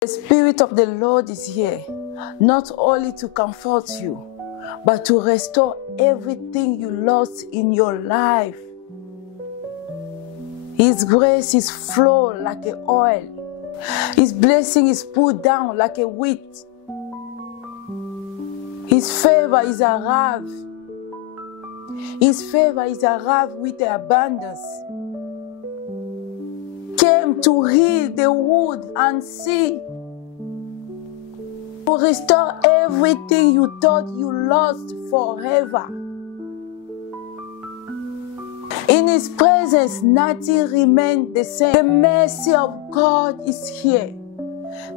The Spirit of the Lord is here, not only to comfort you, but to restore everything you lost in your life. His grace is flow like an oil. His blessing is poured down like a wheat. His favor is arrived. His favor is arrived with abundance. Came to heal the wound and see, to restore everything you thought you lost forever. In His presence, nothing remains the same. The mercy of God is here.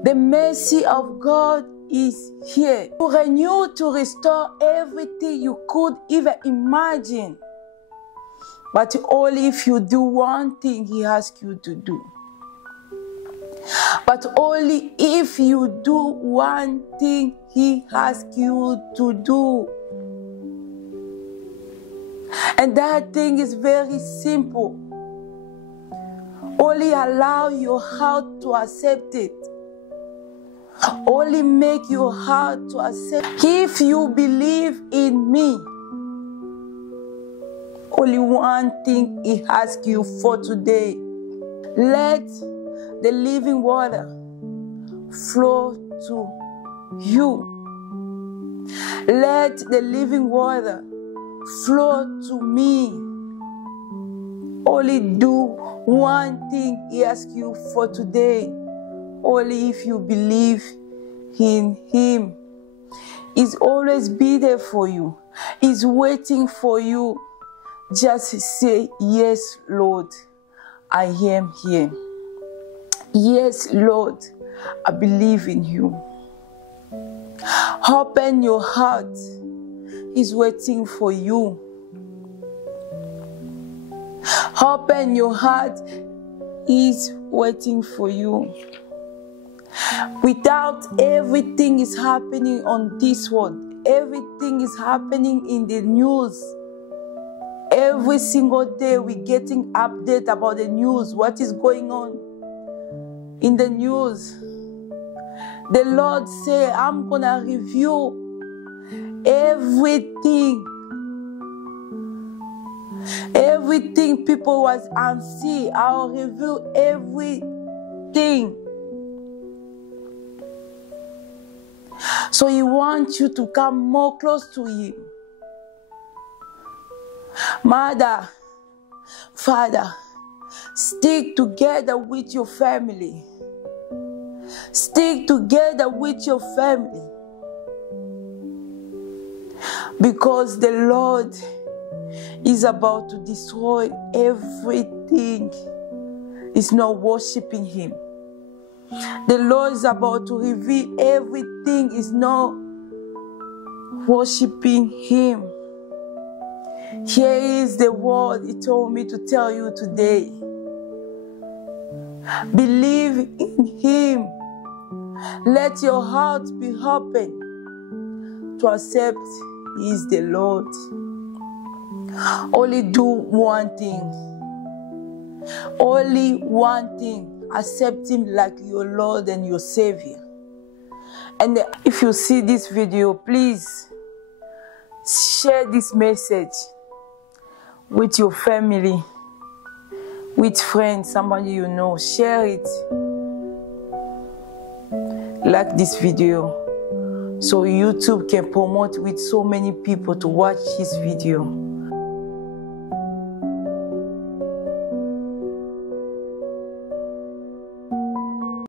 The mercy of God is here to renew, to restore everything you could even imagine. But only if you do one thing He asks you to do. But only if you do one thing He asks you to do. And that thing is very simple. Only allow your heart to accept it. Only make your heart to accept. If you believe in me, only one thing He asks you for today. Let the living water flow to you. Let the living water flow to me. Only do one thing He asks you for today. Only if you believe in Him. He's always be there for you. He's waiting for you. Just say, yes, Lord, I am here. Yes, Lord, I believe in you. Open your heart. He's waiting for you. Open your heart. He's waiting for you. Without everything is happening on this world, everything is happening in the news. Every single day we're getting update about the news, what is going on in the news. The Lord say, I'm gonna review everything. Everything people was unseen, I'll review everything. So He wants you to come more close to Him. Mother, Father, stick together with your family. Stick together with your family. Because the Lord is about to destroy everything. It's not worshiping Him. The Lord is about to reveal everything is not worshiping Him. Here is the word He told me to tell you today. Believe in Him. Let your heart be open to accept He is the Lord. Only do one thing. Only one thing. Accept Him like your Lord and your Savior. And if you see this video, please share this message with your family, with friends, somebody you know. Share it. Like this video so YouTube can promote with so many people to watch this video.